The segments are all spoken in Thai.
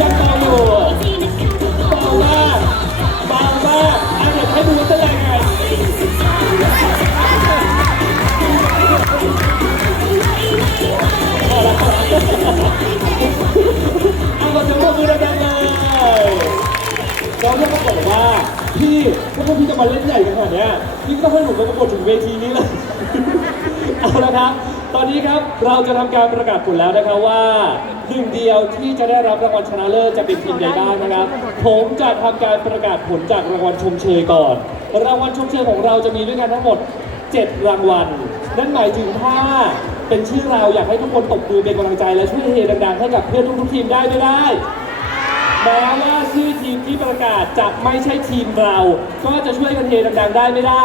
ยังต่ออยู่เบามากเบามากอันเดี๋ยวให้ดูตัวอย่างไงเอาเราจะมาดูดังๆเลยแล้วเรื่องก็บอกว่าพี่พวกพี่จะมาเล่นใหญ่ขนาดเนี้ยพี่ก็ต้องให้หนูไปประกวดถึงเวทีนี้เลยเอาละครับ ตอนนี้ครับเราจะทำการประกาศผลแล้วนะครับว่า หนึ่งเดียวที่จะได้รับรางวัลชนะเลิศจะเป็นทีมใดบ้างนะครับ ผมจะทำการประกาศผลจากรางวัลชมเชยก่อน รางวัลชมเชยของเราจะมีด้วยกันทั้งหมด 7 รางวัล นั่นหมายถึงถ้าเป็นชื่อเราอยากให้ทุกคนตบมือเป็นกำลังใจและช่วยเฮดังๆให้กับเพื่อนทุกๆทีมได้ไม่ได้แม้ว่าชื่อทีมที่ประกาศจะไม่ใช่ทีมเรา ก็จะช่วยกันเฮดังๆได้ไม่ได้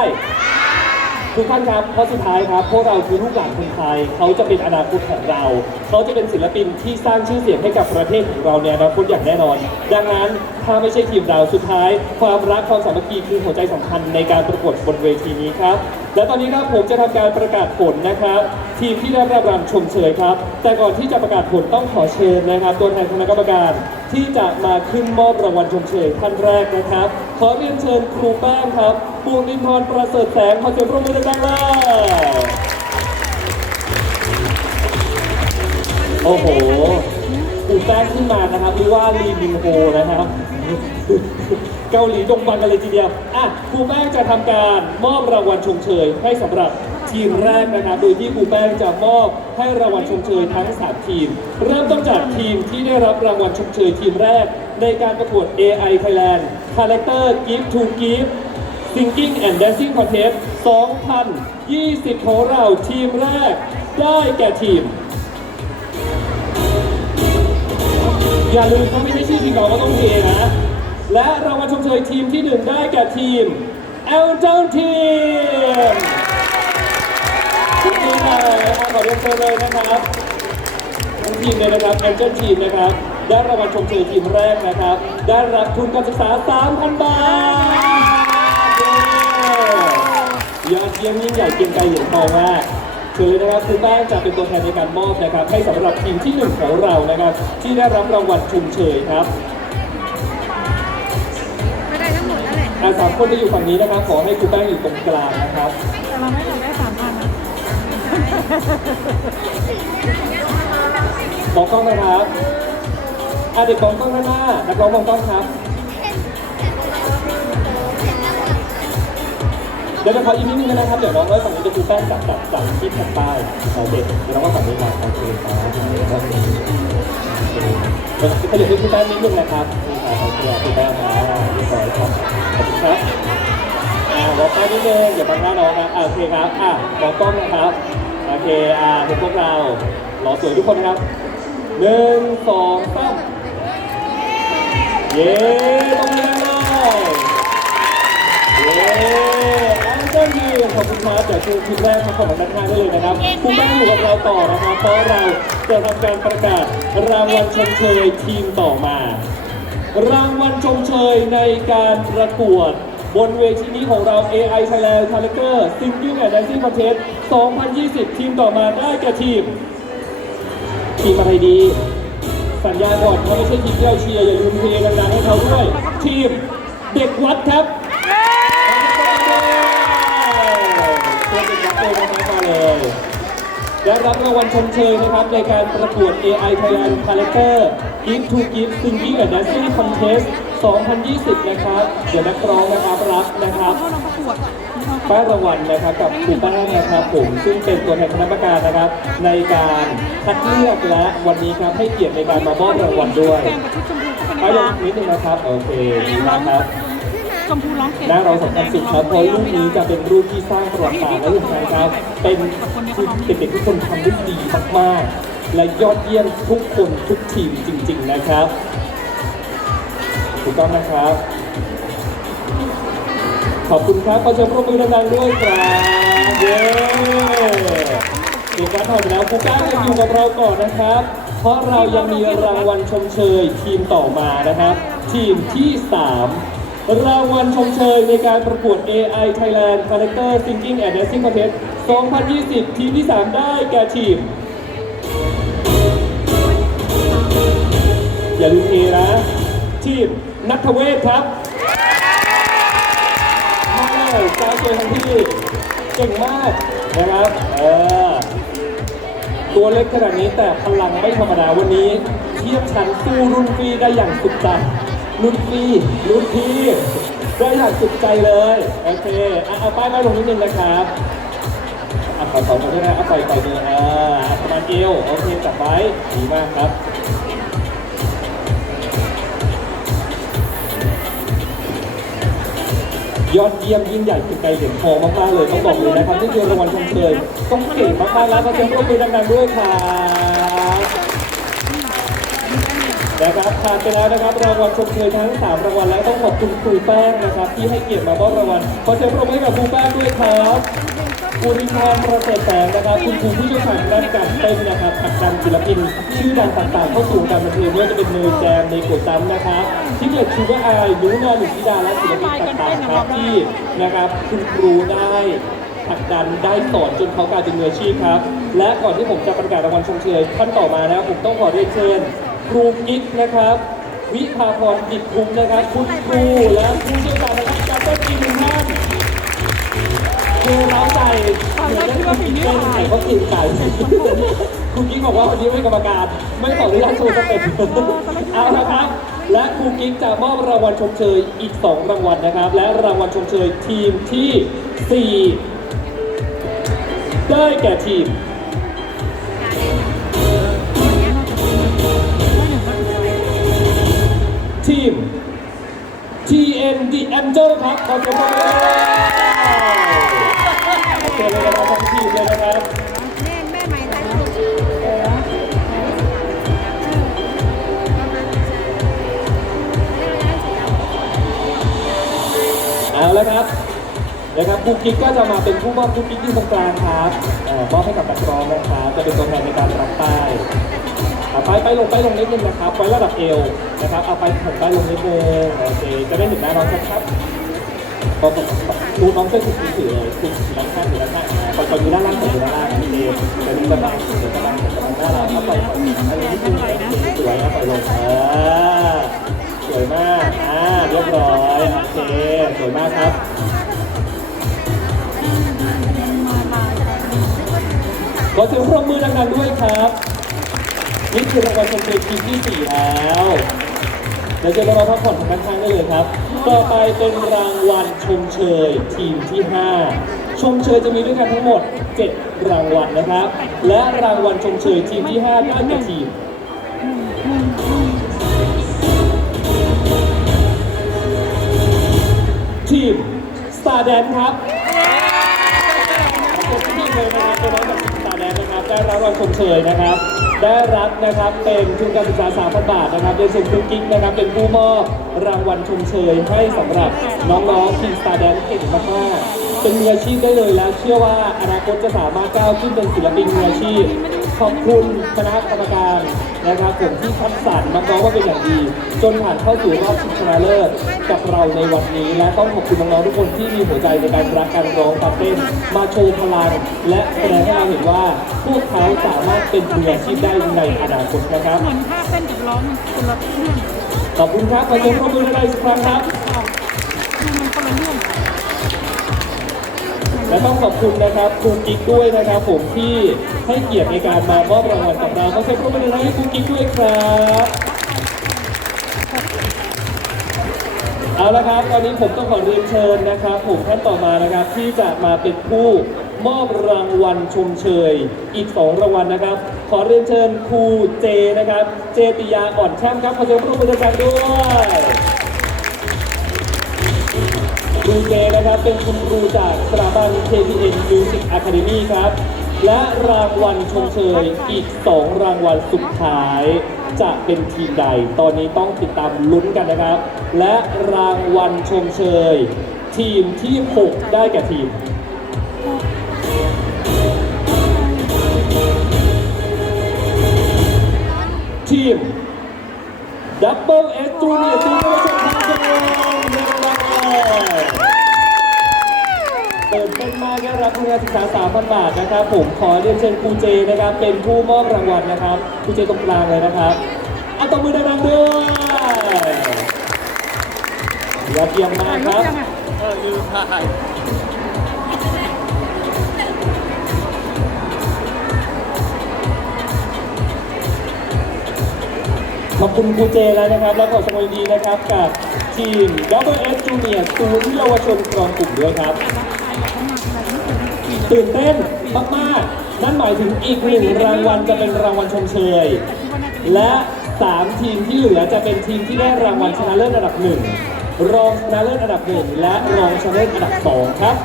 ทุกท่านครับเพราะสุดท้ายครับพวกเราคือลูกหลานคนไทยเขาจะเป็นอนาคตของเรา เขาจะเป็นศิลปินที่สร้างชื่อเสียงให้กับประเทศของเราในอนาคตอย่างแน่นอน ดังนั้นถ้าไม่ใช่ทีมเราสุดท้าย ความรักความสามัคคีคือหัวใจสำคัญในการประกวดบนเวทีนี้ครับ และตอนนี้ครับผมจะทำการประกาศผลนะครับ ทีมที่ได้รับรางวัลชมเชยครับ แต่ก่อนที่จะประกาศผลต้องขอเชิญนะครับ ตัวแทนคณะกรรมการ ที่จะมาขึ้นมอบรางวัลชมเชยท่านแรกนะครับ ขอเรียนเชิญครูแป้งครับปูนินทรประเสริฐแสงขอเสียงปรบมือดังๆเลยโอ้โหครูแป้งขึ้นมานะครับหรือว่าลีมินโฮนะครับ เกาหลีดงบันกันเลยทีเดียวอะครูแป้งจะทำการมอบรางวัลชมเชยให้สำหรับ ทีมแรกนะครับโดยที่ครูแป้งจะมอบให้รางวัลชมเชยทั้ง 3 ทีม เริ่มต้นจากทีมที่ได้รับรางวัลชมเชยทีมแรก ในการประกวด AI Thailand Character Give to Give Singing and Dancing Contest 2020 ของเราทีมแรก ได้แก่ทีม อย่าลืมเขาไม่ใช่ชื่อทีมเราก็ต้องเทนะ และรางวัลชมเชยทีมที่หนึ่งได้แก่ทีมเอ ขอเรียนเชิญเลยนะครับทั้งทีมเลยนะครับเอลตันทีมนะครับ ได้รางวัลชมเชยทีมแรกนะครับ ได้รับทุนการศึกษา 3,000 บาทเย้ยอดเยี่ยมยิ่งใหญ่เกรียงไกรเหรียญทองมากเชิญเลยนะครับคุณแป้งจะเป็นตัวแทนในการมอบนะครับให้สำหรับทีมที่หนึ่งของเรานะครับ ที่ได้รับรางวัลชมเชยครับไม่ได้ทั้งหมดนั่นแหละอาสามคนจะอยู่ฝั่งนี้นะครับ ขอให้คุณแป้งอยู่ตรงกลางนะครับ แต่เราไม่ มองกล้องนะครับอาเด็กมองกล้องด้านหน้านักร้องมองกล้องครับเดี๋ยวจะขออีกนิดนึงนะครับ เดี๋ยวน้องไว้ฝั่งนี้จะคุณแป้งจับจับจับที่แผ่นป้ายโอเคเดี๋ยวน้องไว้ฝั่งนี้มาโอเคครับโอเคเดี๋ยวขยับที่แป้งนิดนึงนะครับนี่ครับโอเคคุณแป้งมาเรียบร้อยครับขอบคุณครับอ่ามองกล้องนิดนึงอย่าบังหน้าน้องนะโอเคครับอ่ามองกล้องนะครับ อเคอ่าเป็นพวกเรารอสวยทุกคนนะครับหนึ่งสองสามเย้ต้องมีหน่อยเย้อันเดอร์ยูขอบคุณครับเดี๋ยวคือทีมแรกมาขอบคุณด้านข้างได้เลยนะครับคุณแม่อยู่กับเราต่อนะครับเพราะเราจะทำการประกาศรางวัลชมเชยทีมต่อมา รางวัลชมเชยในการประกวด บนเวทีนี้ของเรา AI Thailand Character Singing and Dancing Contest 2020 ทีมต่อมาได้แก่ทีม ทีมอะไรดี สัญญาก่อนเขาไม่ใช่ทีมที่เราเชียร์อย่าลืมเพลงดังๆให้เขาด้วย ทีมเด็กวัดครับตัวเด็กวัดเลยนะครับมาเลย ได้รับรางวัลชมเชยนะครับในการประกวด AI Thailand Character Give to Give Singing and Dancing Contest 2020 นะครับ เดี๋ยวนักร้องนะครับรับนะครับเข้าลองประกวดป้ายรางวัลนะครับกับครูป้านะครับผมซึ่งเป็นตัวแทนคณะกรรมการนะครับ ในการคัดเลือกและวันนี้ครับให้เกียรติในการมามอบรางวัลด้วยแกงกับชุดชมพูเข้าไปในป้ายลงร้านนิดนึงนะครับ โอเคดีมากครับ ชมพูร้องเข็มหน้าเราสำคัญสุดครับเพราะรูปนี้จะเป็นรูปที่สร้างประวัติศาสตร์และลูกชายครับเป็นคือเด็กๆทุกคนทำได้ดีมากๆและยอดเยี่ยมทุกคนทุกทีมจริง ๆนะครับถูกต้องนะครับ ขอบคุณครับขอเชิญปรบมือดังๆด้วยครับเย้เด็กการถอดแล้วครูก้ายังอยู่กับเราก่อนนะครับ เพราะเรายังมีรางวัลชมเชยทีมต่อมานะครับ ทีมที่ 3 รางวัลชมเชยในการประกวด AI Thailand Character Singing and Dancing Contest 2020 ทีมที่ 3 ได้แก่ทีม อย่าลืมเอนะ ทีมนัทเวศครับมาเลยสาวสวยของพี่เก่งมากนะครับเออตัวเล็กขนาดนี้แต่พลังไม่ธรรมดาวันนี้ เทียบชั้นสู้รุ่นพี่ได้อย่างสุดใจ รุ่นพี่รุ่นพี่ด้อย่างสุดใจเลยโอเคอะเอาป้ายมาลงนิดนึงนะครับอะขอสองคนด้วยนะเอาไปไปเลยอ่าประมาณเอวโอเคจับไว้ดีมากครับยอดเยี่ยมยิ่งใหญ่สุดใจเหรียญทองมากๆเลยต้องบอกเลยนะครับนี่คือรางวัลชมเชยต้องเก่งมากๆแล้วก็เสียงปรบมือดังๆด้วยครับ นะครับผ่านไปแล้วนะครับรางวัลชมเชยทั้งสามรางวัลแล้วต้องขอบคุณครูแป้งนะครับ ที่ให้เกียรติมามอบรางวัลขอเสียงปรบมือให้กับครูแป้งด้วยครับครูริพรประเสริฐแสงนะครับ คุณครูผู้เชี่ยวชาญด้านการเต้นนะครับผักดันศิลปิน ชื่อดังต่างๆเข้าสู่การบันเทิงไม่ว่าจะเป็นเนยแจมในกดซ้ำนะครับที่เกิดชูว่าอายนุนาหนุธิดาและศิลปินต่างๆครับที่นะครับคุณครูได้ผลักดันได้สอนจนเขากลายเป็นมืออาชีพครับ และก่อนที่ผมจะประกาศรางวัลชมเชยท่านต่อมานะครับผมต้องขอเรียนเชิญ ครูกิ๊กนะครับ วิภาพรจิตภูมินะครับ คุณครูและผู้เชี่ยวชาญนะครับจากต้นอีกหนึ่งท่านครูเล้าใจเหมือนได้คุณกิ๊กเต้นแต่ก็ตื่นใจครูกิ๊กบอกว่าวันนี้ไม่กรรมการ ไม่ขออนุญาตโชว์สเต็ปเอาละครับและครูกิ๊กจะมอบรางวัลชมเชยอีก 2 รางวัลนะครับ และรางวัลชมเชยทีมที่ 4 ได้แก่ทีม ทีม TN The Angel ครับขอเสียงปรบมือโอเคเลยนะครับทั้งทีมเลยนะครับแม่แม่ใหม่ถ่ายรูปเอาแล้วครับนะครับครูกิ๊กก็จะมาเป็นผู้มอบครูกิ๊กที่ตรงกลางครับมอบให้กับนักร้องนะครับจะเป็นตัวแทนในการรับป้าย เอาไปไปลงไปลงนิดนึงนะครับไว้ระดับเอวนะครับเอาไปถึงไปลงนิดนึงโอเคจะได้เห็นหน้าน้องชัดๆก็ต้องดูน้องช่วยถือถือเลยถือถือด้านข้างถือด้านข้างนะคอยคอยดูด้านล่างคอยดูด้านล่างนี่เดมจะดูด้านล่างเดี๋ยวด้านล่างเดี๋ยวด้านล่างเอาไปปล่อยอะไรนิดนึงสวยนะปล่อยลงสวยมากอ่าเรียบร้อยโอเคสวยมากครับขอเสียงปรบมือดังๆด้วยครับ นี่คือรางวัลชมเชยทีมที่4แล้วเดี๋ยวเจะเราพักผ่อนทางด้านข้างได้เลยครับ ต่อไปเป็นรางวัลชมเชยทีมที่ 5 ชมเชยจะมีด้วยกันทั้งหมด 7 รางวัลนะครับ และรางวัลชมเชยทีมที่5ได้แก่ทีมทีม Star Dance ครับขอบคุณที่เลยนะครับเป็นน้องจากทีม Star Dance นะครับ ได้รับรางวัลชมเชยนะครับ ได้รับนะครับเป็นทุนการศึกษา 3,000 บาทนะครับโดยส่วนคุณกิ๊กนะครับเป็นผู้มอบรางวัลชมเชยให้สำหรับน้องๆทีมสตาร์แดนเก่งมากๆเป็นมืออาชีพได้เลยแล้ว เชื่อว่าอนาคตจะสามารถก้าวขึ้นเป็นศิลปินมืออาชีพ ขอบคุณคณะกรรมการนะครับผมที่คัดสรรน้องๆว่าเป็นอย่างดี จนผ่านเข้าสู่รอบชิงชนะเลิศกับเราในวันนี้ และต้องขอบคุณน้องๆทุกคนที่มีหัวใจในการรักการร้องการเต้นมาโชว์พลัง และแสดงให้เราเห็นว่าพวกเขาสามารถเป็นมืออาชีพได้ในอนาคตนะครับเหมือนท่าเต้นกับร้องคนละเรื่องขอบคุณครับขอเสียงปรบมือให้อีกครั้งครับ และต้องขอบคุณนะครับครูกิ๊กด้วยนะครับผมที่ให้เกียรติในการมามอบรางวัลกับเราขอเสียงปรบมือให้ครูกิ๊กด้วยครับเอาละครับตอนนี้ผมต้องขอเรียนเชิญนะครับ ผมท่านต่อมานะครับที่จะมาเป็นผู้มอบรางวัลชมเชย อีก 2 รางวัลนะครับ ขอเรียนเชิญครูเจนะครับ เจติยาอ่อนแช่มครับขอเสียงปรบมือดังๆด้วย ครูเจนะครับ เป็นคุณครูจากสถาบัน KPN Music Academy ครับ และรางวัลชมเชยอีก 2 รางวัลสุดท้าย จะเป็นทีมใด ตอนนี้ต้องติดตามลุ้นกันนะครับ และรางวัลชมเชย ทีมที่ 6 ได้แก่ทีมทีม Double S Junior ที เปิดเป็นมากได้รับทุนการศึกษา 3,000 บาทนะครับ ผมขอเรียนเชิญครูเจนะครับ เป็นผู้มอบรางวัลนะครับครูเจตรงกลางเลยนะครับอาตบมือดังๆด้วยยอดเยี่ยมมากครับเออลืมถ่ายขอบคุณครูเจแล้วนะครับ และขอแสดงความยินดีนะครับกับทีม Double S Junior ศูนย์เยาวชนครองกลุ่มด้วยครับ ตื่นเต้นมากๆ นั่นหมายถึงอีกหนึ่งรางวัลจะเป็นรางวัลชมเชย และ 3 ทีมที่เหลือจะเป็นทีมที่ได้รางวัลชนะเลิศอันดับ1รองชนะเลิศอันดับ1และรองชนะเลิศอันดับ2ครับ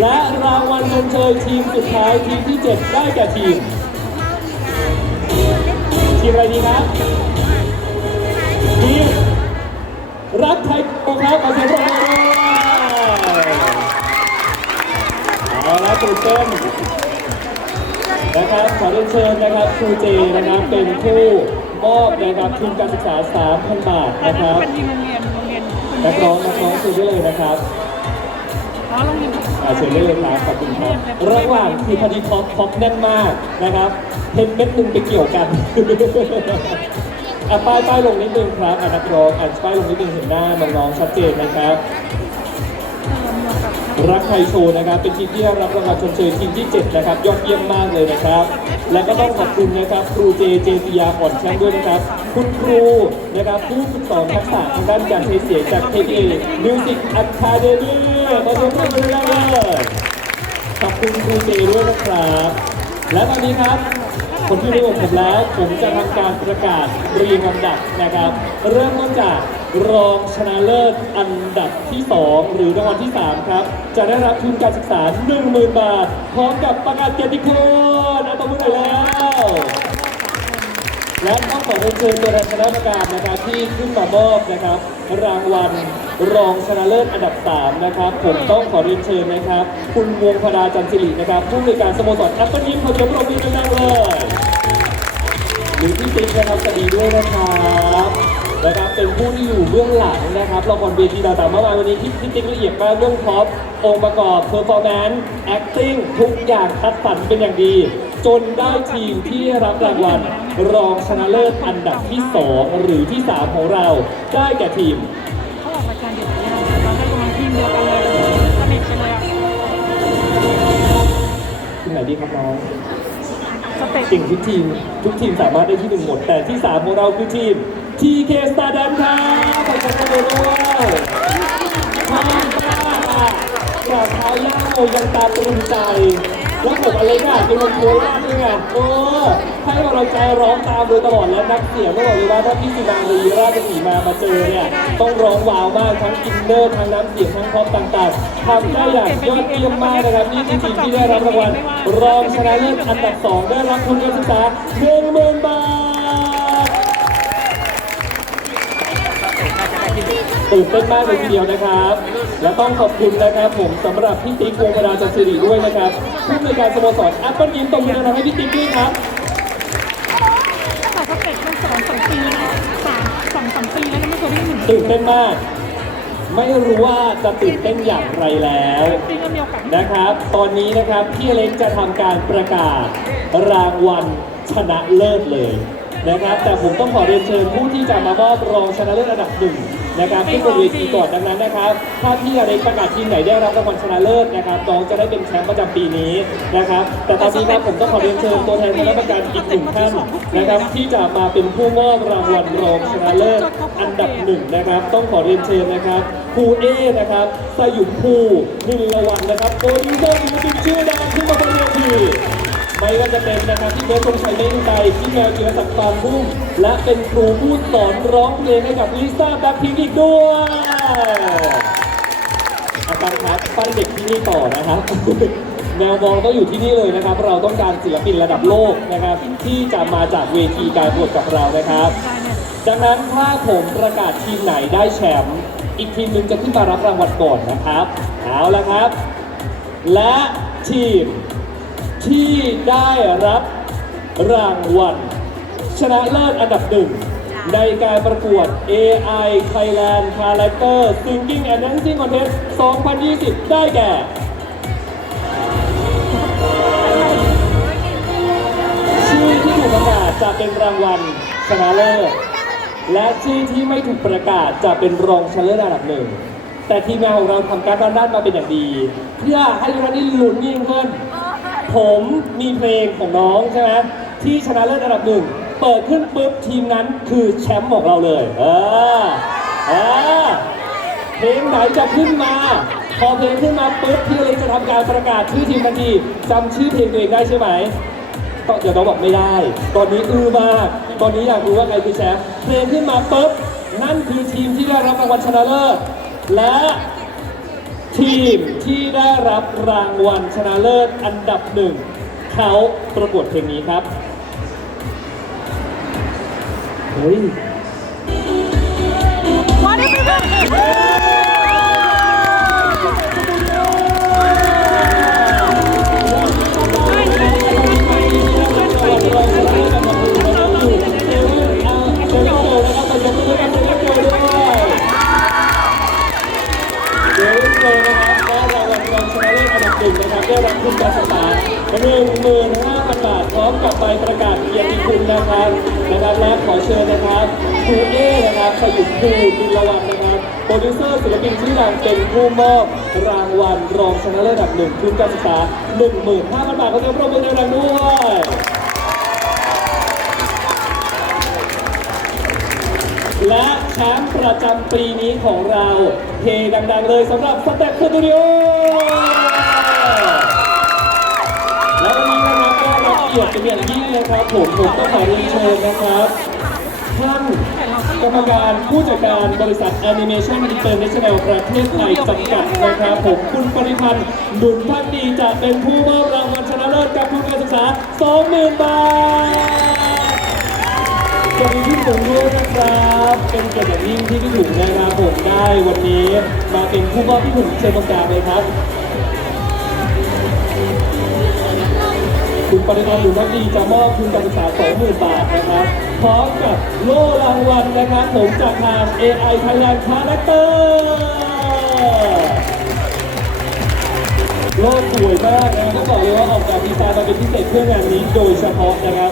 และรางวัลชมเชยทีมสุดท้ายทีมที่ 7 ได้แก่ทีม ทีมอะไรดีครับทีมรักไทยโกครับขอเสียงปรบมือ เอาละตื่นเต้นนะครับขอเรียนเชิญนะครับครูเจนะครับเป็นผู้มอบนะครับทุนการศึกษา 3,000 บาทแต่นะคนั่นรับเป็นทีมโรงเรียนโรงเรียนนักร้องนักร้องเชิญได้เลยนะครับอ๋อโรงเรียนอ่าเชิญได้เลยครับขอบคุณครับระหว่างคือพอดีท็อปท็อปแน่นมากนะครับเห็นเม็ดหนึ่งไปเกี่ยวกัน อะป้ายป้ายลงนิดนึงครับอะนักร้องอะป้ายลงนิดนึงเห็นหน้าน้องๆชัดเจนนะครับ รักไทยโชว์นะครับ เป็นทีมที่ได้รับรางวัลชมเชยทีมที่ 7 นะครับ ยอดเยี่ยมมากเลยนะครับ และก็ต้องขอบคุณนะครับ ครูเจเจติยาอ่อนแช่งด้วยนะครับ คุณครูนะครับผู้ฝึกสอนทักษะทางด้านการใช้เสียงจาก KPA Music Academy ขอเสียงปรบมือดังๆเลยขอบคุณครูเจด้วยนะครับ และตอนนี้ครับคนที่ได้ผมผมแล้ว ผมจะทำการประกาศเรียงลำดับนะครับ เริ่มต้นจาก รองชนะเลิศอันดับที่ 2 หรือรางวัลที่ 3 ครับ จะได้รับทุนการศึกษา 10,000 บาท พร้อมกับประกาศเกียรติคุณนะตมือหน่อยแล้ว และต้องขอเชิญตัวแทนคณะกรรมการนะครับที่ขึ้นมามอบนะครับ รางวัลรองชนะเลิศอันดับ 3 นะครับ ผมต้องขอเรียนเชิญนะครับ คุณวงพดาจันสิรินะครับ ผู้อำนวยการสโมสรแอปเปิลยิมขอเสียงปรบมือดังๆเลยหรือพี่ติ๊กนะครับสวัสดีด้วยนะครับ นะครับเป็นผู้ที่อยู่เบื้องหลังนะครับละครเวทีต่างๆเมื่อวานวันนี้พี่พี่ติ๊กละเอียดมากเรื่องท็อปองค์ประกอบเพอร์ฟอร์แมนซ์ acting ทุกอย่างคัดสรรเป็นอย่างดี จนได้ทีมที่ได้รับรางวัลรองชนะเลิศอันดับที่ 2 หรือที่ 3 ของเราได้แก่ทีมเขาออกรายการเดียวกันเนี่ยเราได้กำลังทีมเดียวกันเลยสนิทกันเลยอะทีมไหนดีครับน้องสเต็ปเก่งทุกทีมทุกทีมสามารถได้ที่หนึ่งหมด แต่ที่3ของเราคือทีม TK Star d a n ครับขอบคุณครับด้วยทำได้อะกราบเท้าย่างเรายังตาตรึงใจแล้วผมอะไรน่ะเป็นคนโคราชด้วยไงเออให้กำลังใจร้องตามโดยตลอดและนักเสียงต้องบอกเลยว่าถ้าพี่สุนารีราชสีมามาเจอเนี่ยต้องร้องว้าวมากทั้งอินเนอร์ทั้งน้ำเสียงทั้งพร้อมต่างๆทำได้อย่างยอดเยี่ยมมากนะครับนี่คือทีมที่ได้รับรางวัลรองชนะเลิศอันดับ 2 ได้รับทุนการศึกษา10,000บาท ตื่นเต้นมากเลยทีเดียวนะครับ และต้องขอบคุณนะครับผมสำหรับพี่ติ๊กวงประดาจันทร์สิริด้วยนะครับผู้อำนวยการสโมสรแอปเปิลยิมตรงนี้นะครับให้พี่ติ๊กด้วยครับแต่สเต็ปมันสองสามปีแล้วสามสองสามปีแล้วนะไม่เคยได้หนึ่งตื่นเต้นมาก ไม่รู้ว่าจะตื่นเต้นอย่างไรแล้วจริงๆก็มีโอกาสนะครับ ตอนนี้นะครับพี่อเล็กจะทำการประกาศรางวัลชนะเลิศเลยนะครับแต่ผมต้องขอเรียนเชิญผู้ที่จะมามอบรองชนะเลิศอันดับหนึ่ง นะครับขึ้นบนเวทีก่อนดังนั้นนะครับ ถ้าพี่อเล็กประกาศทีมไหนได้รับรางวัลชนะเลิศนะครับน้องจะได้เป็นแชมป์ประจำปีนี้นะครับ แต่ตอนนี้ครับผมต้องขอเรียนเชิญตัวแทนคณะกรรมการอีกหนึ่งท่านนะครับที่จะมาเป็นผู้มอบรางวัลรองชนะเลิศอันดับหนึ่งนะครับ ต้องขอเรียนเชิญนะครับครูเอนะครับสยุมภูนิลวันนะครับโปรดิวเซอร์ศิลปินชื่อดังขึ้นมาบนเวที ไม่ว่าจะเป็นนะครับที่เบิร์ดธงชัยเล่นไปที่แมวจิรศักดิ์ปานพุ่มและเป็นครูผู้สอนร้องเพลงให้กับลิซ่าแบล็คพิงค์อีกด้วยอาจารย์ครับปั้นเด็กที่นี่ต่อนะครับแนวมองต้องอยู่ที่นี่เลยนะครับ เราต้องการศิลปินระดับโลกนะครับ ที่จะมาจากเวทีการประกวดกับเรานะครับ ดังนั้นถ้าผมประกาศทีมไหนได้แชมป์อีกทีมหนึ่งจะขึ้นมารับรางวัลก่อนนะครับ เอาละครับ และทีม ที่ได้รับรางวัล ชนะเลิศอันดับหนึ่ง ในการประกวด AI Thailand Character Singing and Dancing Contest 2020 ได้แก่ ชื่อที่ถูกประกาศจะเป็นรางวัลชนะเลิศ และชื่อที่ไม่ถูกประกาศจะเป็นรองชนะเลิศอันดับหนึ่งแต่ทีมงานของเราทำการบ้านด้านมาเป็นอย่างดี เพื่อให้วันนี้ลุ้นยิ่งขึ้น ผมมีเพลงของน้องใช่ไหมที่ชนะเลิศอันดับหนึ่งเปิดขึ้นปุ๊บทีมนั้นคือแชมป์ของเราเลยเอออ่าเพลงไหนจะขึ้นมา พอเพลงขึ้นมาปุ๊บพี่เล็กจะทำการประกาศชื่อทีมทันทีจำชื่อเพลงตัวเองได้ใช่ไหมก็เดี๋ยวน้องบอกไม่ได้ ตอนนี้อื้อมาก ตอนนี้อยากรู้ว่าใครคือแชมป์เพลงขึ้นมาปุ๊บนั่นคือทีมที่ได้รับรางวัลชนะเลิศและ ทีมที่ได้รับรางวัลชนะเลิศอันดับหนึ่งเขาประกวดเพลงนี้ครับเฮ้ย ครับได้รับทุนการศึกษาหนึ่งหมื่นห้าพันบาทพร้อมกับใบประกาศเกียรติคุณนะครับนะครับและขอเชิญนะครับครูเอนะครับสยุทธภูบินละวันนะครับโปรดิวเซอร์ศิลปินชื่อดังเป็นผู้มอบรางวัลรองชนะเลิศอันดับหนึ่งทุนการศึกษาหนึ่งหมื่นห้าพันบาทขอเสียงปรบมือดังๆด้วยและแชมป์ประจำปีนี้ของเราเพลงดังๆเลยสำหรับสเต็ปสตูดิโอ ก็รับเกียรติเป็นอย่างยิ่งนะครับผมผมต้องขอเรียนเชิญนะครับท่านกรรมการผู้จัดการบริษัทแอนิเมชันอินเตอร์เนชั่นแนลประเทศไทยจำกัดนะครับผมคุณปริพันธ์ดุลพักดีจะเป็นผู้มอบรางวัลชนะเลิศกับทุนการศึกษา 20,000 บาทสวัสดีพี่ถุงด้วยนะครับ เป็นเกียรติอย่างยิ่งที่พี่ถุงนะครับผมได้วันนี้มาเป็นผู้มอบพี่ถุงเชิญตรงกลางเลยครับ คุณปริมาณหรือนักดีจะมอบทุนการศึกษา 20,000 บาทนะครับ พร้อมกับโล่รางวัลนะครับ ผมจากทาง AI Thailand Character โล่สวยมากนะครับต้องบอกเลยว่าออกแบบดีไซน์มาเป็นพิเศษเพื่องานนี้โดยเฉพาะนะครับ